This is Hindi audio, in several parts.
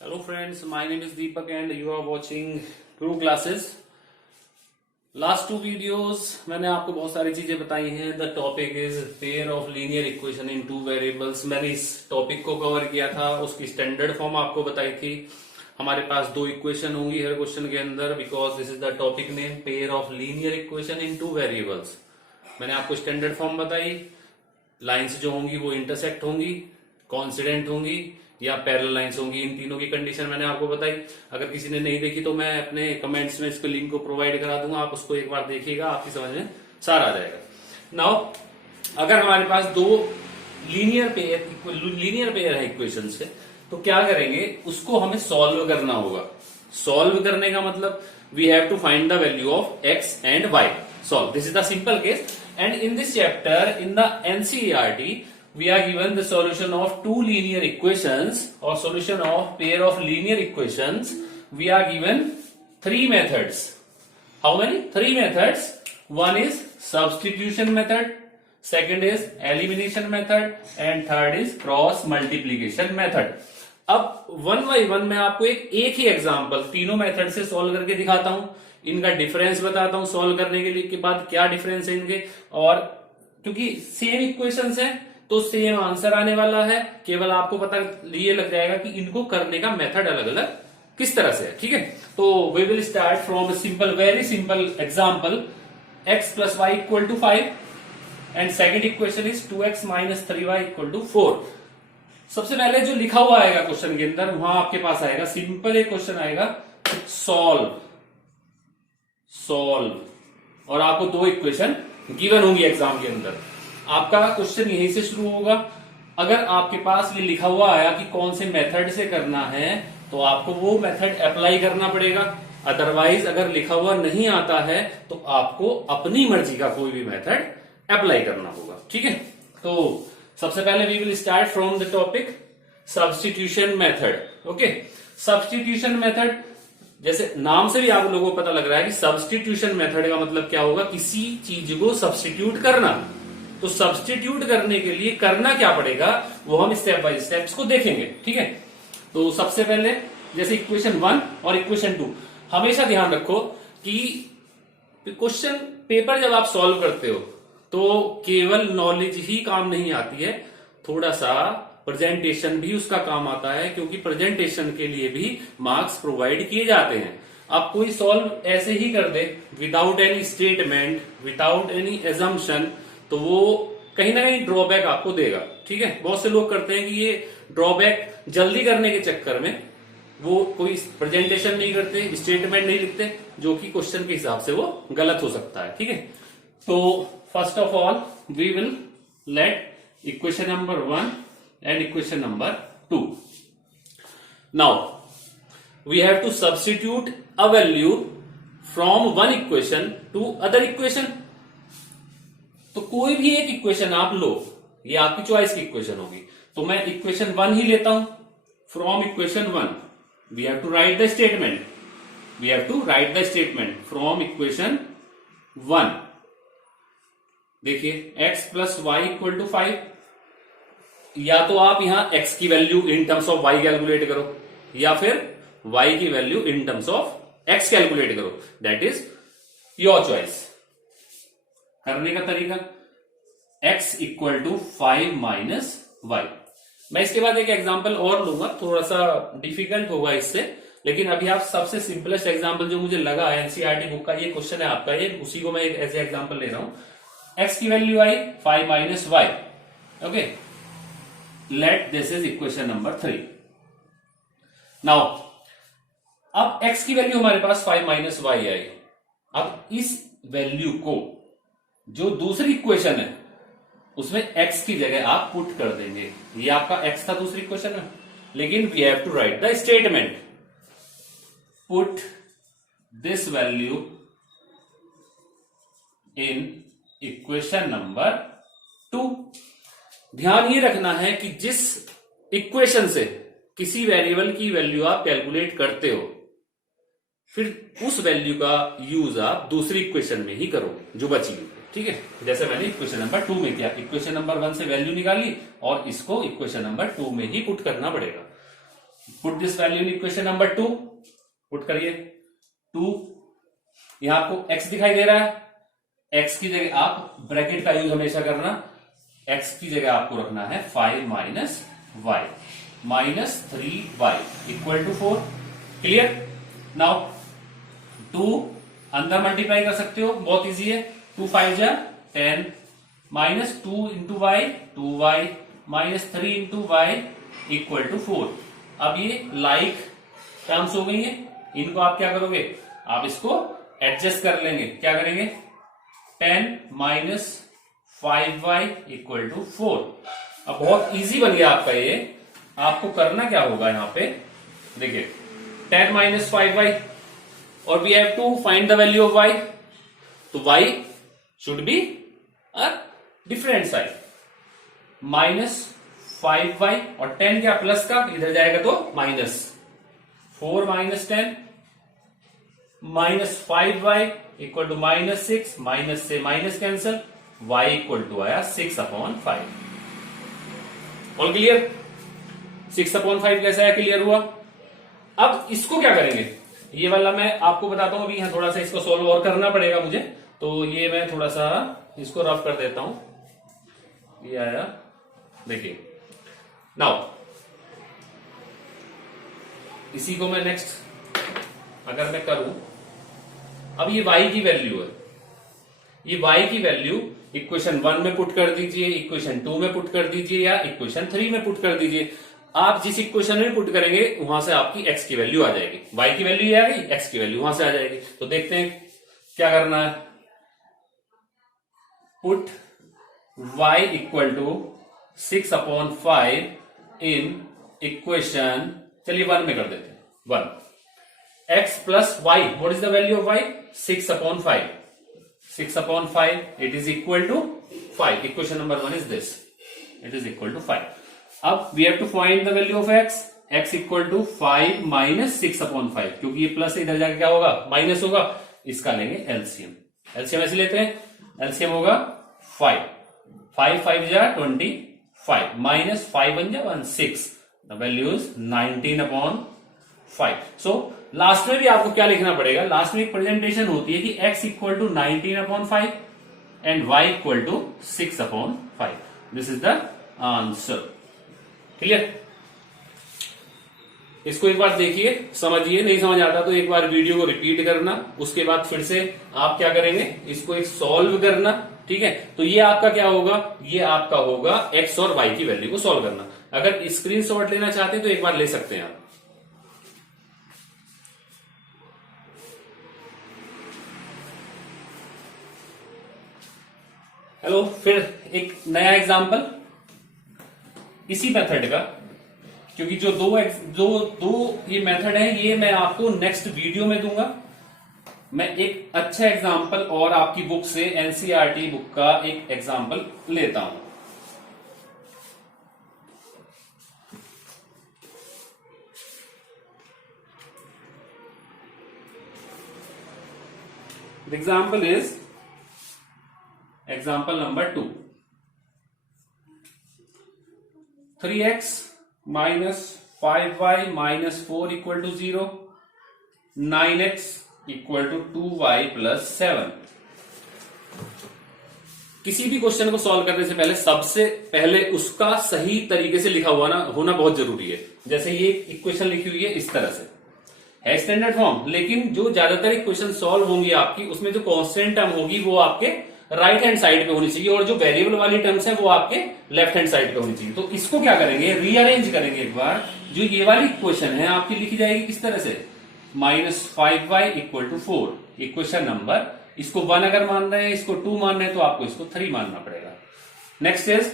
Hello friends, my name is Deepak and you are watching True Classes. Last 2 videos मैंने आपको बहुत सारी चीजें बताई हैं. The topic is pair of linear equation in 2 variables. मैंने इस टॉपिक को कवर किया था, उसकी स्टैंडर्ड फॉर्म आपको बताई थी. हमारे पास 2 इक्वेशन होंगी हर क्वेश्चन के अंदर, because this is the topic name pair of linear equation in 2 variables. मैंने आपको स्टैंडर्ड फॉर्म बताई. लाइन्स जो होंगी वो इंटरसेक्ट होंगी, कॉन्सिडेंट होंगी या पैरेलल लाइंस होंगी. इन तीनों की कंडीशन मैंने आपको बताई. अगर किसी ने नहीं देखी तो मैं अपने कमेंट्स में इसको लिंक को प्रोवाइड करा दूंगा, आप उसको एक बार देखिएगा, आपकी समझ में सारा आ जाएगा. नाउ अगर हमारे पास 2 लीनियर पेयर है इक्वेशन से, तो क्या करेंगे, उसको हमें सॉल्व करना होगा. सॉल्व करने का मतलब we have to find the value of X and Y. Solve, this is the simple case. And in this chapter in the NCERT we are given the solution of 2 linear equations or solution of pair of linear equations. We are given 3 methods. How many? 3 methods. One is substitution method, second is elimination method, and third is cross multiplication method. अब 1 by 1 मैं आपको एक ही एग्जाम्पल तीनों मेथड से सॉल्व करके दिखाता हूं. इनका डिफरेंस बताता हूं सॉल्व करने के लिए के बाद क्या डिफरेंस है इनके. और क्योंकि सेम इक्वेशंस हैं तो सेम आंसर आने वाला है. केवल आपको पता ये लग जाएगा कि इनको करने का मेथड अलग अलग किस तरह से है. ठीक है, तो we will start from simple, very simple example. x plus Y equal to 5 and second equation is 2x minus 3y equal to 4. सबसे पहले जो लिखा हुआ आएगा क्वेश्चन के अंदर, वहां आपके पास आएगा सिंपल एक क्वेश्चन आएगा सॉल्व. और आपको 2 इक्वेशन गिवन होंगी एग्जाम के अंदर. आपका क्वेश्चन यहीं से शुरू होगा. अगर आपके पास ये लिखा हुआ आया कि कौन से मेथड से करना है, तो आपको वो मेथड अप्लाई करना पड़ेगा. अदरवाइज अगर लिखा हुआ नहीं आता है तो आपको अपनी मर्जी का कोई भी मेथड अप्लाई करना होगा. ठीक है, तो सबसे पहले we will start from the topic substitution method. Okay, substitution method, जैसे नाम से भी आप लोगों को पता लग रहा है कि सब्स्टिट्यूशन मेथड का मतलब क्या होगा, किसी चीज को सब्स्टिट्यूट करना. तो सब्स्टिट्यूट करने के लिए करना क्या पड़ेगा वो हम स्टेप बाय स्टेप्स को देखेंगे. ठीक है, तो सबसे पहले जैसे इक्वेशन 1 और इक्वेशन 2, हमेशा ध्यान रखो कि क्वेश्चन पेपर जब आप सॉल्व करते हो तो केवल नॉलेज ही काम नहीं आती है, थोड़ा सा प्रेजेंटेशन भी उसका काम आता है, क्योंकि प्रेजेंटेशन के लिए भी मार्क्स प्रोवाइड किए जाते हैं. आप कोई सॉल्व ऐसे ही कर दे without any statement, without any assumption, तो वो कहीं ना कहीं ड्रॉबैक आपको देगा. ठीक है, बहुत से लोग करते हैं कि ये ड्रॉबैक जल्दी करने के चक्कर में वो कोई प्रेजेंटेशन नहीं करते, स्टेटमेंट नहीं लिखते, जो कि क्वेश्चन के हिसाब से वो गलत हो सकता है. ठीक है, तो first of all we will let equation number 1 and equation number 2. Now we have to substitute a value from one equation to other equation. तो कोई भी एक इक्वेशन आप लो, ये आपकी चॉइस की इक्वेशन होगी. तो मैं इक्वेशन 1 ही लेता हूं. From equation 1 we have to write the statement. From equation 1. देखिए x plus Y equal to 5. या तो आप यहां x की value in terms of y calculate करो, या फिर y की value in terms of x calculate करो. That is your choice. करने का तरीका x equal to 5 minus y. मैं इसके बाद एक एग्जांपल और लूंगा, थोड़ा सा डिफिकल्ट होगा इससे, लेकिन अभी आप सबसे सिंपलेस्ट एग्जांपल जो मुझे लगा एनसीईआरटी बुक का ये क्वेश्चन है आपका, ये उसी को मैं एक ऐसे एग्जांपल ले रहा हूं. x की वैल्यू आई 5 minus Y. Okay, let this is equation number 3. Now अब x की वैल्यू हमारे पास 5 माइनस वाई आई. अब इस वैल्यू को जो दूसरी इक्वेशन है उसमें x की जगह आप पुट कर देंगे. ये आपका x था दूसरी इक्वेशन में, लेकिन we have to write the statement. Put this value in equation number 2. ध्यान ये रखना है कि जिस इक्वेशन से किसी वेरिएबल की वैल्यू आप कैलकुलेट करते हो, फिर उस वैल्यू का यूज आप दूसरी इक्वेशन में ही करोगे जो बची हुई. ठीक है, जैसे मैंने इक्वेशन नंबर 2 में किया. इक्वेशन नंबर 1 से वैल्यू निकाली और इसको इक्वेशन नंबर 2 में ही पुट करना पड़ेगा. Put this value in equation number 2, put करिए 2, यहां आपको x दिखाई दे रहा है, x की जगह आप ब्रैकेट का यूज हमेशा करना, x की जगह आपको रखना है 5 minus y minus 3y equal to 4। Clear? Now 2 अंदर मल्टीप्लाई कर सकते हो, बहुत इजी है, 2 5 जा 10 minus 2 into Y 2y minus 3 into Y equal to 4। अब ये लाइक टर्म्स हो गई है, इनको आप क्या करोगे, आप इसको एडजस्ट कर लेंगे, क्या करेंगे 10 माइनस 5y इक्वल टू 4। अब बहुत इजी बन गया आपका ये, आपको करना क्या होगा यहां पे, देखिए 10 माइनस 5y और we have to find the value of y, तो y should be a different side, minus 5y और 10 क्या प्लस का, इधर जाएगा तो minus 4 minus 10 minus 5y equal to minus 6, minus से minus cancel, y equal to आया 6/5। All clear? 6/5 कैसे आया, क्लियर हुआ? अब इसको क्या करेंगे, ये वाला मैं आपको बताता हूं, अभी यहां थोड़ा सा इसको सोल्व और करना पड़ेगा मुझे, तो ये मैं थोड़ा सा इसको रफ कर देता हूं। ये आया, देखिए नाउ इसी को मैं नेक्स्ट अगर मैं करूं, अब ये y की वैल्यू है, ये y की वैल्यू इक्वेशन 1 में पुट कर दीजिए, इक्वेशन 2 में पुट कर दीजिए या इक्वेशन 3 में पुट कर दीजिए। आप जिस इक्वेशन में पुट करेंगे वहां से आपकी x की वैल्यू आ जाएगी, y की वैल्यू ये आ गई, x की वैल्यू वहां से आ जाएगी। तो देखते हैं क्या करना है, put y equal to 6/5 in equation, चलिए 1 में कर देते हैं, 1 x plus y, what is the value of y, 6/5, 6/5 it is equal to 5, equation number 1 is this, it is equal to 5। अब we have to find the value of x equal to 5 minus 6/5, क्योंकि ये प्लस इधर जाके क्या होगा, माइनस होगा, इसका लेंगे एलसीएम, एलसीएम ऐसे लेते हैं, एलसीएम होगा 5 5 5 जा 25 माइनस 5 1 जा 1 6, the value is 19/5। So last में भी आपको क्या लिखना पड़ेगा, लास्ट में एक प्रेजेंटेशन होती है कि x equal to 19/5 and y equal to 6/5, this is the answer. Clear? इसको एक बार देखिए, समझिए, नहीं समझ आता तो एक बार वीडियो को रिपीट करना, उसके बाद फिर से आप क्या करेंगे, इसको एक सॉल्व करना, ठीक है? तो ये आपका क्या होगा, ये आपका होगा x और y की वैल्यू को सॉल्व करना। अगर स्क्रीनशॉट लेना चाहते हैं तो एक बार ले सकते हैं आप। हेलो, फिर एक नया एग्जांपल इसी मेथड का, क्योंकि जो दो ये मेथड है ये मैं आपको नेक्स्ट वीडियो में दूंगा। मैं एक अच्छा एग्जांपल और आपकी बुक से, एनसीईआरटी बुक का एक एग्जांपल लेता हूं। The example is example number 2. 3x minus 5y minus 4 equal to 0. 9x equal to 2y plus 7. किसी भी क्वेश्चन को सॉल्व करने से पहले सबसे पहले उसका सही तरीके से लिखा हुआ होना बहुत जरूरी है। जैसे ये इक्वेशन लिखी हुई है इस तरह से है स्टैंडर्ड फॉर्म, लेकिन जो ज्यादातर इक्वेशन सॉल्व होंगी आपकी, उसमें जो कांस्टेंट टर्म होगी वो आपके राइट हैंड साइड पे होनी चाहिए और जो वेरिएबल वाली टर्म्स है वो आपके लेफ्ट हैंड साइड पे होनी चाहिए। तो इसको क्या करेंगे, रीअरेंज करेंगे एक बार। जो ये वाली इक्वेशन है आपकी लिखी जाएगी किस तरह से, -5y equal to 4, equation number. इसको 1 अगर मान रहे हैं, इसको 2 मान रहे हैं, तो आपको इसको 3 मानना पड़ेगा। नेक्स्ट इज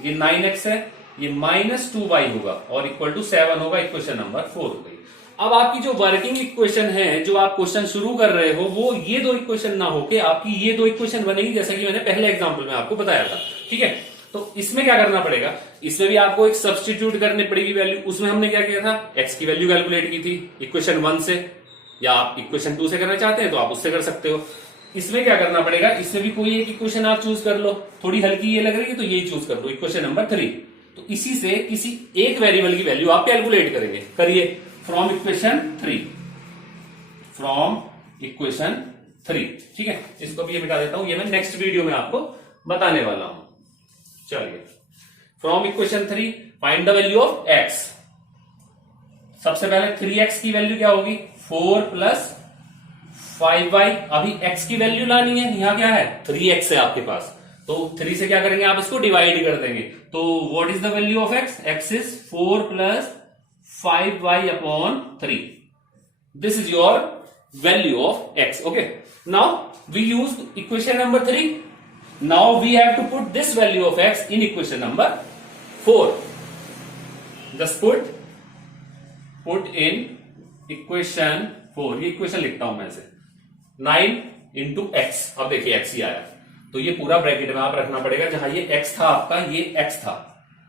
ये 9x है, ये -2y होगा और इक्वल टू 7 होगा, इक्वेशन नंबर 4 हो गई। अब आपकी जो वर्किंग इक्वेशन है, जो आप क्वेश्चन शुरू कर रहे हो, वो ये दो इक्वेशन ना होके आपकी ये दो इक्वेशन बनेगी, जैसा कि मैंने पहले एग्जांपल में आपको बताया था। ठीक है, तो इसमें क्या करना पड़ेगा, इसमें भी आपको एक सब्स्टिट्यूट करनी पड़ेगी वैल्यू। उसमें हमने क्या किया था, x की वैल्यू कैलकुलेट की थी इक्वेशन 1 से, या आप इक्वेशन 2 से करना चाहते हैं तो आप उससे कर सकते हो। इसमें क्या करना पड़ेगा, इसमें भी कोई एक इक्वेशन आप चूज कर लो, थोड़ी हल्की ये लग रही है तो यही चूज कर लो, इक्वेशन नंबर 3। तो इसी से किसी एक वेरिएबल की वैल्यू आप कैलकुलेट करेंगे। करिए, फ्रॉम इक्वेशन 3, फ्रॉम इक्वेशन 3, ठीक है। इसको भी ये मिटा देता हूं, ये मैं नेक्स्ट वीडियो में आपको बताने वाला हूं। चलिए, from equation 3 find the value of x. सबसे पहले 3x की वैल्यू क्या होगी, 4 प्लस 5y। अभी x की वैल्यू लानी है, यहां क्या है 3x है आपके पास, तो 3 से क्या करेंगे आप इसको डिवाइड कर देंगे। तो what is the value of x? x is 4 plus 5y upon 3। This is your value of x। Okay, now we use equation number 3। Now we have to put this value of x in equation number 4। Just put in equation 4। ये इक्वेशन लिखता हूं मैं इसे, 9 इंटू एक्स। अब देखिए x ही आया, तो ये पूरा ब्रैकेट में आप रखना पड़ेगा। जहां ये x था आपका, ये x था,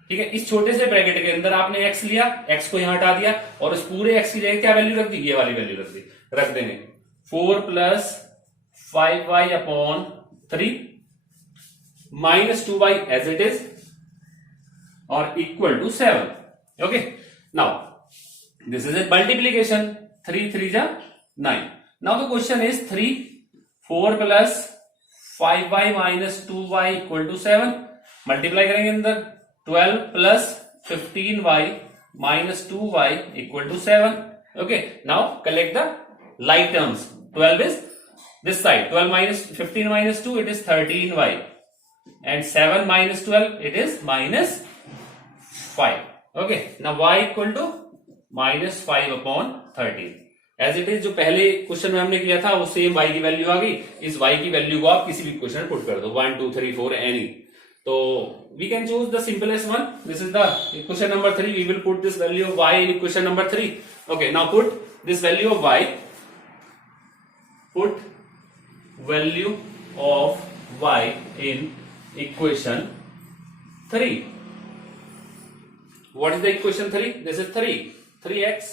ठीक है। इस छोटे से ब्रैकेट के अंदर आपने x लिया, x को यहां हटा दिया और इस पूरे x की जगह क्या वैल्यू रख दी, ये वाली वैल्यू रख देंगे। 4 plus 5y upon 3 minus 2y as it is और equal to 7। Okay, now this is a multiplication, 3 3 जा 9। Now the question is 4 plus 5y minus 2y equal to 7। Multiply करेंगे अंदर, 12 plus 15y minus 2y equal to 7। Okay, now collect the like terms. 12 is this side, 12 minus 15 minus 2, it is 13y, and 7 minus 12, it is minus 5. Okay, now y equal to minus 5 upon 13 as it is। जो पहले क्वेश्चन में हमने किया था वो सेम y की वैल्यू आ गई। इस y की वैल्यू को आप किसी भी क्वेश्चन में पुट कर दो, 1 2 3 4 एनी। तो we can choose the simplest one. This is the equation number 3. We will put this value of y in equation number 3. Okay, now put this value of y. Put value of y in equation 3. What is the equation 3? This is 3. 3x